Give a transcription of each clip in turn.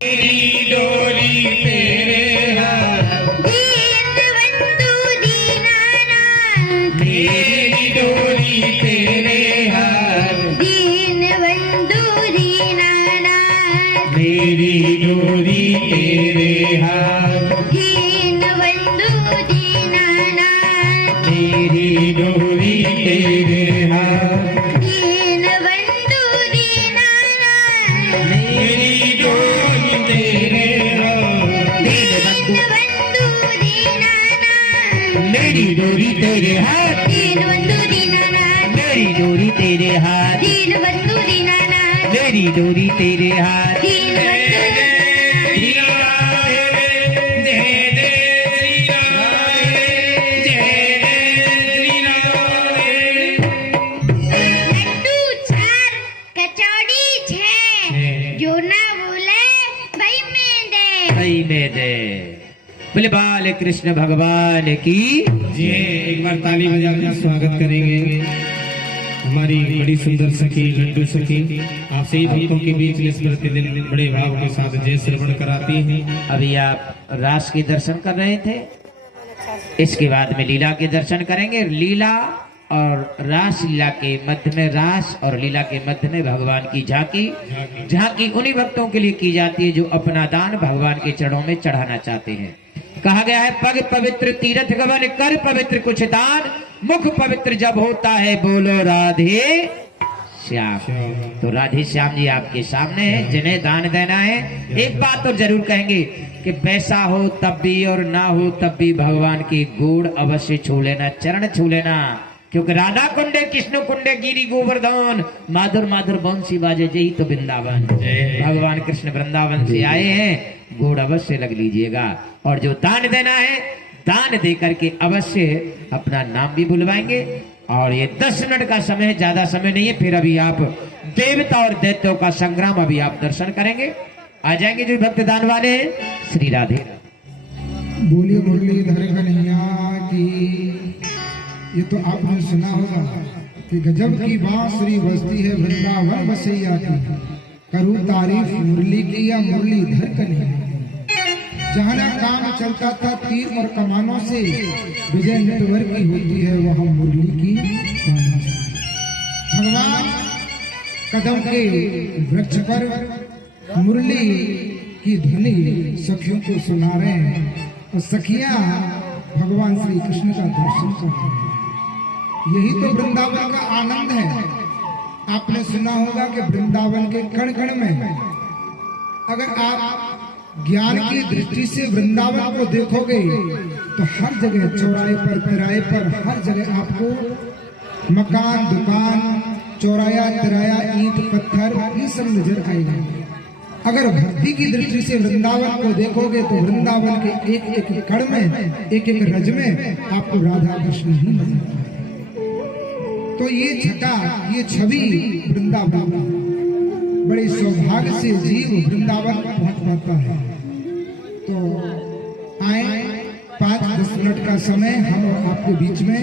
तेरी डोरी तेरे हाथ, दीनबंधु दीनानाथ। मेरी डोरी तेरे हाथ, दीनबंधु दीनानाथ। मेरी डोरी तेरे हाथ, दीनबंधु दीनानाथ। मेरी डोरी तेरे हाथ, दीनबंधु दीनानाथ। मेरी डोरी तेरे हाथ, दीनबंधु दीनानाथ। मेरी डोरी तेरे हाथ, दीनबंधु दीनानाथ। मेरी डोरी तेरे हाथ, दीनबंधु दीनानाथ। मेरी डोरी तेरे हाथ। दीनबंधु लड्डू चार कचौड़ी छह, जो ना बोले भाई में दे। भाई में दे। बोले बाल कृष्ण भगवान की। जी एक बार ताली बजाकर स्वागत करेंगे हमारी बड़ी सुंदर सखी लड्डू सखी। आप सही भक्तों के बीच में स्मृति दिन बड़े भाव के साथ जय श्रवण कराती हैं। अभी आप रास के दर्शन कर रहे थे, इसके बाद में लीला के दर्शन करेंगे। लीला और रास लीला के मध्य में, रास और लीला के मध्य में भगवान की झांकी। झांकी उन्हीं भक्तों के लिए की जाती है जो अपना दान भगवान के चरणों में चढ़ाना चाहते हैं। कहा गया है पग पवित्र तीर्थ गमन कर पवित्र कुछ दान, मुख पवित्र जब होता है बोलो राधे श्याम। तो राधे श्याम जी आपके सामने हैं, जिन्हें दान देना है। एक बात तो जरूर कहेंगे कि पैसा हो तब भी और ना हो तब भी भगवान की गोड़ अवश्य छू लेना, चरण छू लेना, क्योंकि राधा कुंडे कृष्ण कुंडे गिरी गोवर्धन माधुर माधुर बंसी बाजे जही तो वृंदावन। भगवान कृष्ण वृंदावन से आए हैं, गोड़ अवश्य लग लीजिएगा। और जो दान देना है, दान दे करके अवश्य अपना नाम भी बुलवाएंगे। और ये 10 मिनट का समय है, ज्यादा समय नहीं है। फिर अभी आप देवता और दैत्यों का संग्राम अभी आप दर्शन करेंगे। आ जाएंगे जो भक्त दान वाले हैं। श्री राधे। बोलिए मुरलीधर कन्हैया की। ये तो आपने सुना होगा कि गजब की बांसुरी बजती है वृंदावन बसैया की, करूं तारीफ मुरली की या मुरलीधर कन्हैया। जहाँ ना काम चलता था तीर और कमानों से, विजय नेटवर्क की होती है वहाँ मुरली की ताना से। भगवान कदम के वृक्ष पर मुरली की ध्वनि सखियों को सुना रहे हैं और सखियां भगवान श्री कृष्ण का दर्शन कर रहे हैं। यही तो वृंदावन का आनंद है। आपने सुना होगा कि वृंदावन के कण कण में, अगर आप ज्ञान की दृष्टि से वृंदावन को देखोगे तो हर जगह चौराहे पर तिराहे पर हर जगह आपको मकान दुकान चौराया तिराया ईंट पत्थर ये सब नजर आएगा। अगर भक्ति की दृष्टि से वृंदावन को देखोगे तो वृंदावन के एक एक कण में एक एक रज में आपको राधा कृष्ण ही नजर आएंगे। तो ये छटा ये छवि वृंदावन, बड़े सौभाग्य से जीव वृंदावन पहुंच पाता है। तो आए 5-10 मिनट का समय हम और आपके बीच में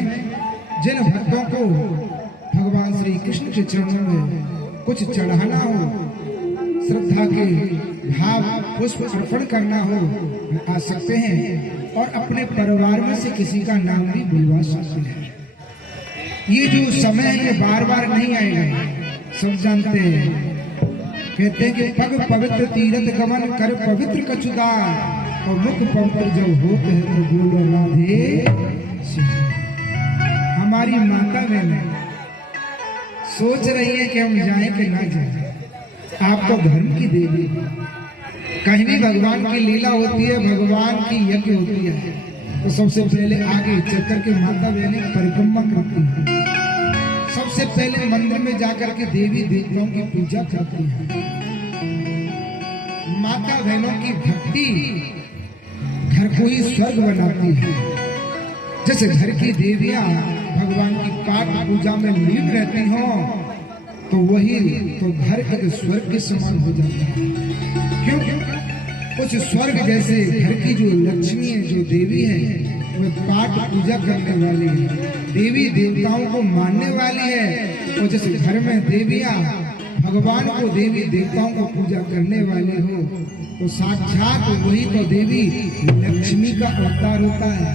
जिन भक्तों को भगवान श्री कृष्ण के चरणों में कुछ चढ़ाना हो, श्रद्धा के भाव पुष्प अर्पण करना हो, आ सकते हैं और अपने परिवार में से किसी का नाम भी बुलवा सकते हैं। ये जो समय है ये बार बार नहीं आएगा, सब जानते हैं। कहते हैं कि पग पवित्र तीर्थ गमन कर पवित्र कछुदार, और मुख पवित्र जब होते हैं तो बोलो राधे श्याम। हमारी माता बहन सोच रही है कि हम जाएं कि ना जाएं। आप तो धर्म की देवी, कहीं भी भगवान की लीला होती है, भगवान की यज्ञ होती है, तो सबसे पहले आगे चक्कर के माता बहनें परिक्रमा करती हैं। सबसे पहले मंदिर में जाकर के देवी देवताओं की पूजा करती हैं। माता बहनों की भक्ति घर को ही स्वर्ग बनाती है। जैसे घर की देवियां भगवान की पाठ पूजा में लीन रहती हों, तो वही तो घर एक स्वर्ग के समान हो जाता है। क्यों? उस स्वर्ग जैसे घर की जो लक्ष्मी है, जो देवी है, वो पाठ पूजा करने वाली है, देवी देवताओं को मानने वाली है। और जैसे घर में देवियां भगवान को देवी देवताओं को पूजा करने वाले हो तो साक्षात वही तो देवी लक्ष्मी का अवतार होता है।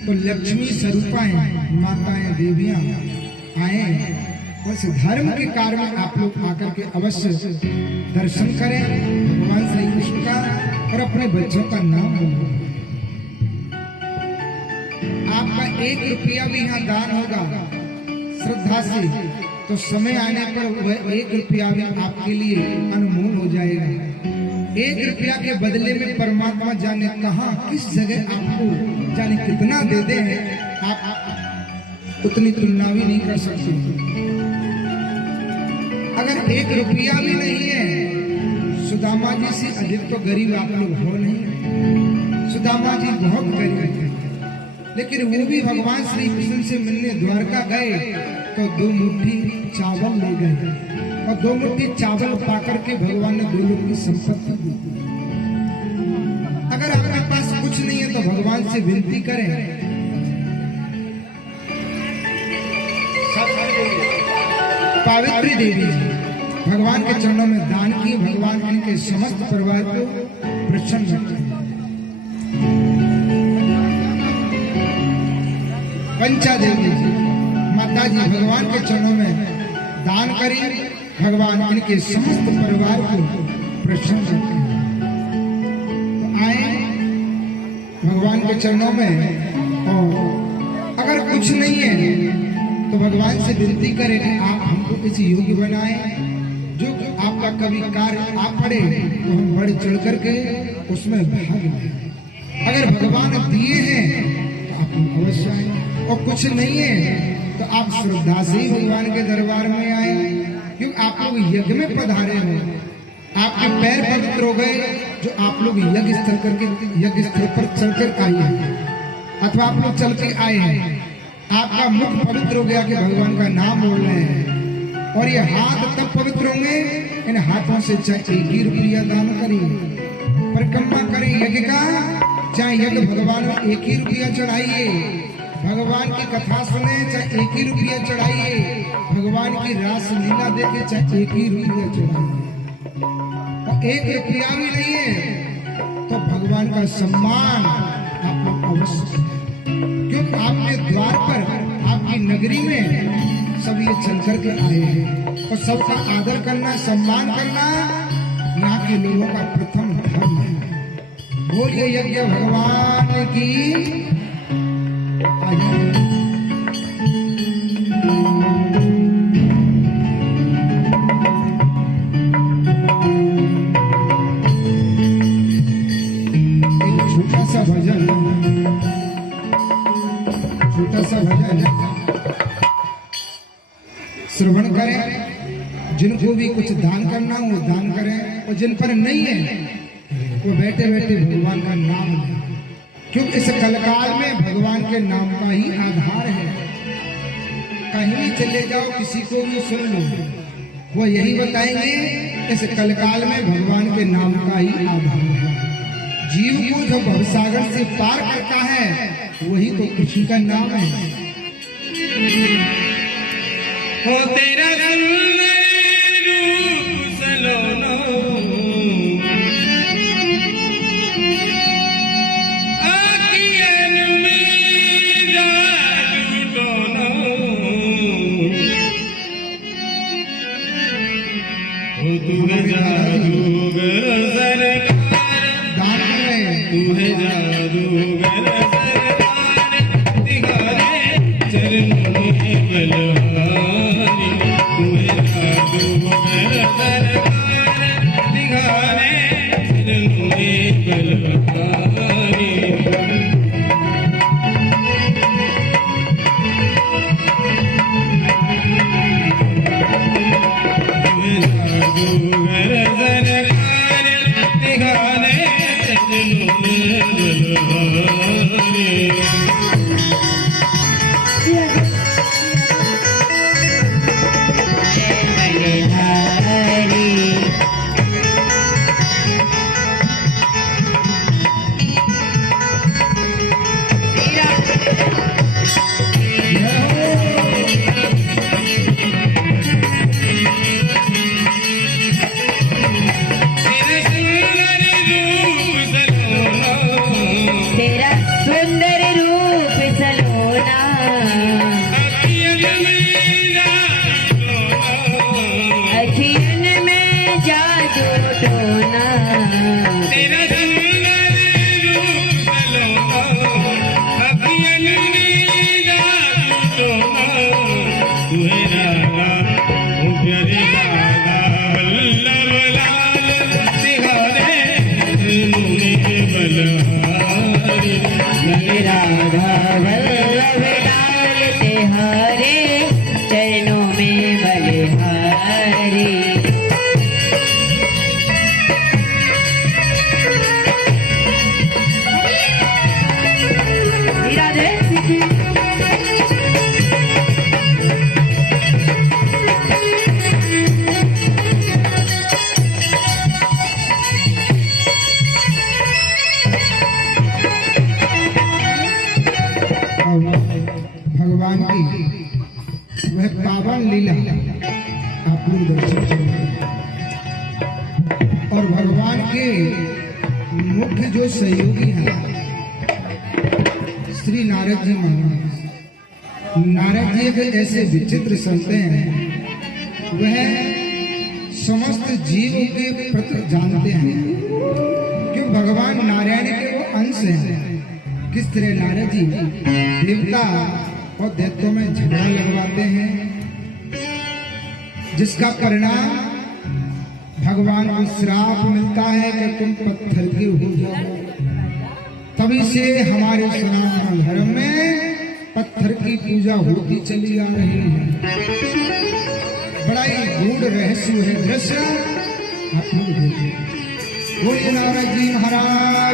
तो लक्ष्मी स्वरूपाएं माताएं देवियां आए, बस धर्म के कार्य में आप लोग आकर के अवश्य दर्शन करें भगवान श्री कृष्ण का और अपने बच्चों का नाम बोलो। आपका 1 रुपया भी यहाँ दान होगा श्रद्धा से, तो समय आने पर वह 1 रुपया भी आपके लिए अनमोल हो जाएगा। 1 रुपया के बदले में परमात्मा जाने कहां किस जगह आपको जाने कितना दे दे हैं, आप उतनी तुलना भी नहीं कर सकते। अगर 1 रुपया भी नहीं है, सुदामा जी से अधिक तो गरीब आप लोग हो नहीं। सुदामा जी बहुत गरीब थे, लेकिन वो भी भगवान श्री कृष्ण से मिलने द्वारका गए तो 2 मुट्ठी चावल ले गए और 2 मुट्ठी चावल पाकर के भगवान ने 2 लोग की संपत्ति दी। अगर आपके पास कुछ नहीं है तो भगवान से विनती करें। पावित्री देवी जी भगवान के चरणों में दान किए, भगवान इनके समस्त परिवार को प्रसन्न रखें। पंचा देवी जी माता जी भगवान के चरणों में दान करें, भगवान इनके समस्त परिवार को प्रसन्न रखें। तो आए भगवान के चरणों में, और अगर कुछ नहीं है तो भगवान से विनती करें कि आप हमको किसी योग्य बनाए, जो आपका कभी कार्य आप पड़े तो हम बढ़ चढ़ करके उसमें भाग लें। अगर भगवान दिए हैं तो आप अवश्य आए, और कुछ नहीं है तो आप श्रद्धा से ही भगवान के दरबार में आए, क्योंकि आप लोग यज्ञ में पधारे हो, आपके पैर पवित्र हो गए जो आप लोग यज्ञ स्थल पर चलकर आए हैं, अथवा आप लोग चल के आए हैं। आपका मुख पवित्र हो गया कि भगवान का नाम बोल रहे हैं, और ये हाथ तब पवित्र होंगे, इन हाथों से चाहे 1 रुपया दान करें, परिक्रमा करें यज्ञ का, चाहे यज्ञ भगवान में 1 रुपया चढ़ाइए, भगवान की कथा सुने चाहे 1 रुपया चढ़ाइए, भगवान की रास लीला देखे चाहे 1 रुपया चढ़ाइए। और 1 रुपया भी नहीं है तो भगवान का सम्मान आप लोग अवश्य, क्योंकि आपके द्वार पर आपकी नगरी में सब ये चल करके आए हैं, और सबका आदर करना सम्मान करना यहाँ के लोगों का प्रथम धर्म है। बोलिए यज्ञ भगवान की। एक छोटा सा भजन श्रवण करें। जिनको भी कुछ दान करना हो दान करें, और जिन पर नहीं है वो बैठे बैठे भगवान का नाम लें, क्योंकि इस कलकाल में भगवान के नाम का ही आधार है। कहीं भी चले जाओ, किसी को भी सुन लो, वो यही बताएंगे इस कलकाल में भगवान के नाम का ही आधार है। जीव को जो भवसागर से पार करता है वही तो कृष्ण का नाम है। हो तेरा रूप सलोनो, आँखियन में जादू टोनो, हो तू है जादूगर सरकार, दान करें। तू है जादूगर सरकार, तिहारे चरणों में बलहारी, तू है टोना तेरा सुंदर रूप सलोना अखियन में जादू टोना तू है राधा ओ प्यारे राधा वल्लभ लाल तिहारे मुझे बलहारी राधा वल्लभ लाल तिहारे चरणों में बलिहारी राधे और भगवान की वह पावन लीला आप लोग दर्शन करेंगे। और भगवान के मुख्य जो सहयोगी हैं श्री नारद जी महाराज। नारद जी एक ऐसे विचित्र संत हैं, वह समस्त जीव के प्रति जानते हैं कि भगवान नारायण के वो अंश हैं। किस तरह नारद जी देवता और दैत्यों में झगड़ा लगवाते हैं, जिसका परिणाम भगवान को श्राप मिलता है कि तुम पत्थर के हो जाओ। तभी से हमारे सनातन धर्म में पत्थर की पूजा होती चली आ रही है। बड़ा ही गूढ़ रहस्य है दृश्य। आप लोग देखिए। बोलिए नारद जी महाराज